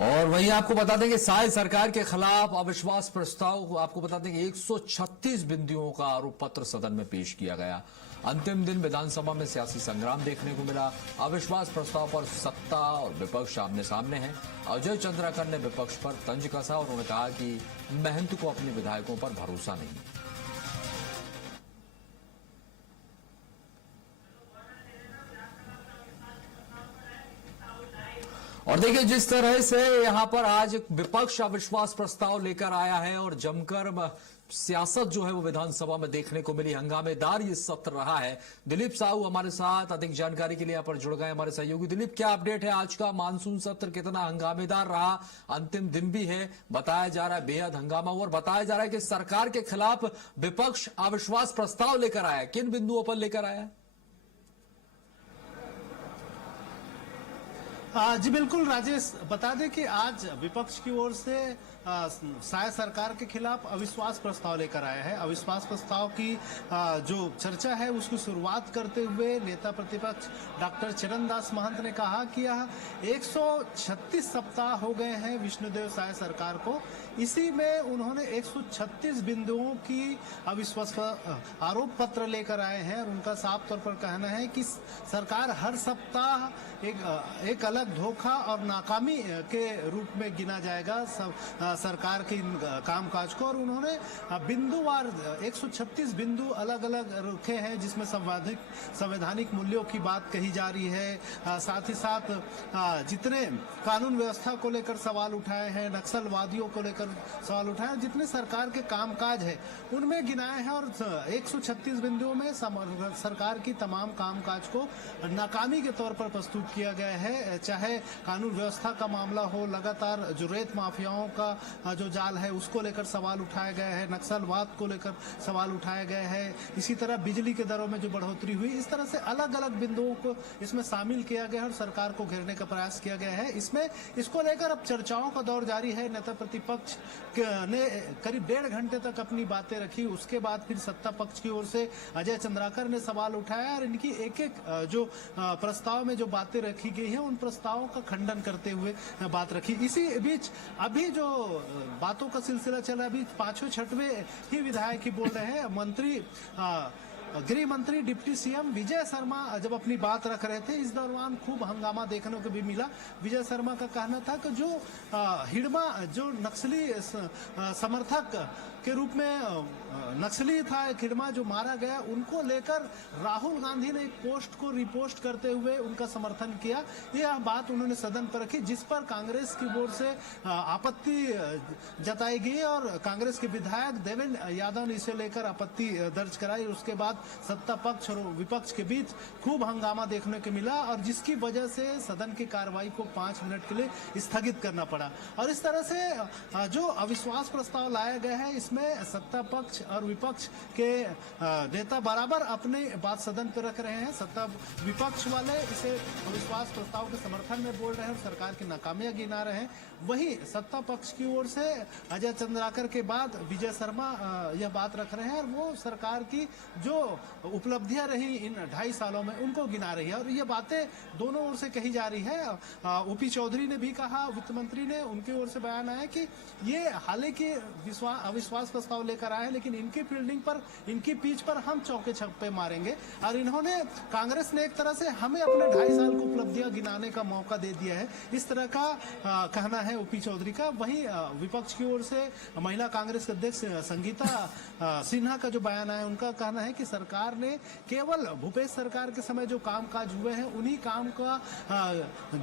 और वहीं आपको बता दें कि साय सरकार के खिलाफ अविश्वास प्रस्ताव आपको बता दें कि 136 बिंदुओं का आरोप पत्र सदन में पेश किया गया। अंतिम दिन विधानसभा में सियासी संग्राम देखने को मिला। अविश्वास प्रस्ताव पर सत्ता और विपक्ष आमने सामने है। अजय चंद्राकर ने विपक्ष पर तंज कसा और उन्होंने कहा कि महंत को अपने विधायकों पर भरोसा नहीं। और देखिए जिस तरह से यहां पर आज विपक्ष अविश्वास प्रस्ताव लेकर आया है और जमकर सियासत जो है वो विधानसभा में देखने को मिली। हंगामेदार ये सत्र रहा है। दिलीप साहू हमारे साथ अधिक जानकारी के लिए यहां पर जुड़ गए हमारे सहयोगी। दिलीप, क्या अपडेट है आज का मानसून सत्र, कितना हंगामेदार रहा? अंतिम दिन भी है, बताया जा रहा है बेहद हंगामा हुआ और बताया जा रहा है कि सरकार के खिलाफ विपक्ष अविश्वास प्रस्ताव लेकर आया। किन बिंदुओं पर लेकर आया? जी बिल्कुल राजेश, बता दें कि आज विपक्ष की ओर से साय सरकार के खिलाफ अविश्वास प्रस्ताव लेकर आया है। अविश्वास प्रस्ताव की जो चर्चा है उसकी शुरुआत करते हुए नेता प्रतिपक्ष डॉक्टर चरणदास महंत ने कहा कि यह 136 सप्ताह हो गए हैं विष्णुदेव साय सरकार को। इसी में उन्होंने 136 बिंदुओं की अविश्वास आरोप पत्र लेकर आए हैं और उनका साफ तौर पर कहना है कि सरकार हर सप्ताह एक अलग धोखा और नाकामी के रूप में गिना जाएगा सरकार के कामकाज को। और उन्होंने बिंदुवार 136 बिंदु अलग अलग रखे हैं जिसमें संवैधानिक मूल्यों की बात कही जा रही है। साथ ही साथ जितने कानून व्यवस्था को लेकर सवाल उठाए हैं, नक्सलवादियों को लेकर सवाल उठाए, जितने सरकार के कामकाज है उनमें गिनाए हैं। और 136 बिंदुओं में सरकार की तमाम कामकाज को नाकामी के तौर पर प्रस्तुत किया गया है। चाहे कानून व्यवस्था का मामला हो, लगातार जो रेत माफियाओं का जो जाल है उसको लेकर सवाल उठाए गए हैं, नक्सलवाद को लेकर सवाल उठाए गए हैं, इसी तरह बिजली के दरों में जो बढ़ोतरी हुई, इस तरह से अलग अलग बिंदुओं को इसमें शामिल किया गया और सरकार को घेरने का प्रयास किया गया है। इसमें इसको लेकर अब चर्चाओं का दौर जारी है। नेता प्रतिपक्ष ने करीब 1.5 घंटे तक अपनी बातें रखी। उसके बाद फिर सत्ता पक्ष की ओर से अजय चंद्राकर ने सवाल उठाया और इनकी एक एक जो प्रस्ताव में जो बातें रखी गई है उन प्रस्तावों का खंडन करते हुए बात रखी। इसी बीच अभी जो बातों का सिलसिला चला, अभी 5वें 6वें ही विधायक ही बोल रहे हैं। मंत्री गृह मंत्री डिप्टी सीएम विजय शर्मा जब अपनी बात रख रहे थे, इस दौरान खूब हंगामा देखने को भी मिला। विजय शर्मा का कहना था कि जो हिडमा जो नक्सली समर्थक के रूप में नक्सली था, हिडमा जो मारा गया, उनको लेकर राहुल गांधी ने एक पोस्ट को रिपोस्ट करते हुए उनका समर्थन किया। यह बात उन्होंने सदन पर रखी, जिस पर कांग्रेस की ओर से आपत्ति जताई गई और कांग्रेस के विधायक देवेंद्र यादव ने इसे लेकर आपत्ति दर्ज कराई। उसके बाद सत्ता पक्ष और विपक्ष के बीच खूब हंगामा देखने को मिला और जिसकी वजह से सदन की कार्रवाई को 5 मिनट के लिए स्थगित करना पड़ा। और इस तरह से जो अविश्वास प्रस्ताव लाया गया है, इसमें सत्ता पक्ष और विपक्ष के नेता बराबर अपनी बात सदन पर रख रहे हैं। सत्ता विपक्ष वाले इसे अविश्वास प्रस्ताव के समर्थन में बोल रहे हैं और सरकार की नाकामियां गिना रहे हैं। वहीं सत्ता पक्ष की ओर से अजय चंद्राकर के बाद विजय शर्मा यह बात रख रहे हैं और वो सरकार की जो उपलब्धियां रही इन 2.5 सालों में उनको गिना रही है। और ये बातें दोनों ओर से कही जा रही है। ओपी चौधरी ने भी कहा, वित्त मंत्री ने, उनकी ओर से बयान आया कि ये हालांकि अविश्वास प्रस्ताव लेकर आए हैं लेकिन इनकी फील्डिंग पर, इनकी पिच पर हम चौके छक्के मारेंगे। और इन्होंने, कांग्रेस ने एक तरह से हमें अपने 2.5 साल की उपलब्धियां गिनाने का मौका दे दिया है, इस तरह का कहना है ओपी चौधरी का। वहीं विपक्ष की ओर से महिला कांग्रेस अध्यक्ष संगीता सिन्हा का जो बयान आया, उनका कहना है कि सरकार ने केवल भूपेश सरकार के समय जो कामकाज हुए हैं उन्हीं काम का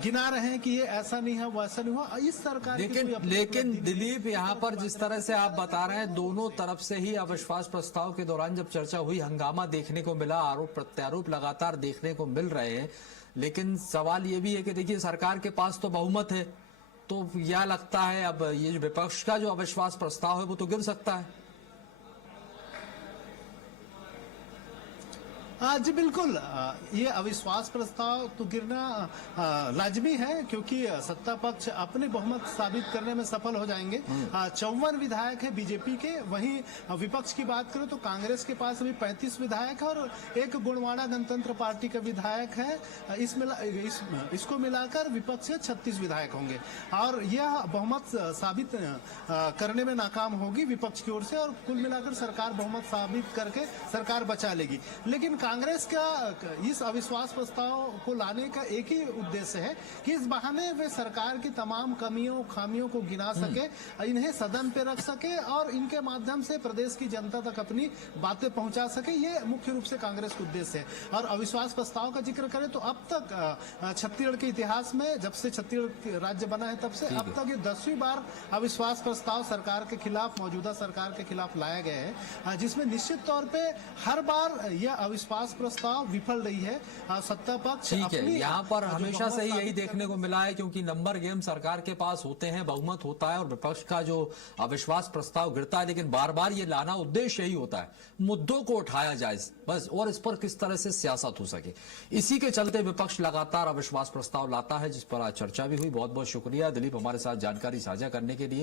गिना रहे हैं कि ये ऐसा नहीं है, वैसा नहीं हुआ। इस सरकार लेकिन दिलीप, यहाँ पर जिस तरह से आप बता रहे हैं, दोनों तरफ से ही अविश्वास प्रस्ताव के दौरान जब चर्चा हुई, हंगामा देखने को मिला, आरोप प्रत्यारोप लगातार देखने को मिल रहे हैं। लेकिन सवाल ये भी है कि देखिए सरकार के पास तो बहुमत है, तो यह लगता है अब ये जो विपक्ष का जो अविश्वास प्रस्ताव है वो तो गिर सकता है। जी बिल्कुल, ये अविश्वास प्रस्ताव तो गिरना लाजमी है, क्योंकि सत्ता पक्ष अपने बहुमत साबित करने में सफल हो जाएंगे। 54 विधायक है बीजेपी के, वहीं विपक्ष की बात करें तो कांग्रेस के पास अभी 35 विधायक है और एक गोंडवाना गणतंत्र पार्टी का विधायक है। इसको मिलाकर विपक्ष के 36 विधायक होंगे और यह बहुमत साबित करने में नाकाम होगी विपक्ष की ओर से, और कुल मिलाकर सरकार बहुमत साबित करके सरकार बचा लेगी। लेकिन कांग्रेस का इस अविश्वास प्रस्ताव को लाने का एक ही उद्देश्य है कि इस बहाने वे सरकार की तमाम कमियों खामियों को गिना सके, इन्हें सदन पे रख सके और इनके माध्यम से प्रदेश की जनता तक अपनी बातें पहुंचा सके। ये मुख्य रूप से कांग्रेस का उद्देश्य है। और अविश्वास प्रस्ताव का जिक्र करें तो अब तक छत्तीसगढ़ के इतिहास में, जब से छत्तीसगढ़ राज्य बना है तब से अब तक ये 10वीं बार अविश्वास प्रस्ताव सरकार के खिलाफ, मौजूदा सरकार के खिलाफ लाया गया है, जिसमें निश्चित तौर पे हर बार यह अविश्वास प्रस्ताव विफल रही है। सत्ता पक्ष ठीक है, यहाँ पर हमेशा से ही यही देखने को मिला है, क्योंकि नंबर गेम सरकार के पास होते हैं, बहुमत होता है और विपक्ष का जो अविश्वास प्रस्ताव गिरता है, लेकिन बार बार ये लाना उद्देश्य यही होता है, मुद्दों को उठाया जाए बस, और इस पर किस तरह से सियासत हो सके। इसी के चलते विपक्ष लगातार अविश्वास प्रस्ताव लाता है, जिस पर आज चर्चा भी हुई। बहुत बहुत शुक्रिया दिलीप, हमारे साथ जानकारी साझा करने के लिए।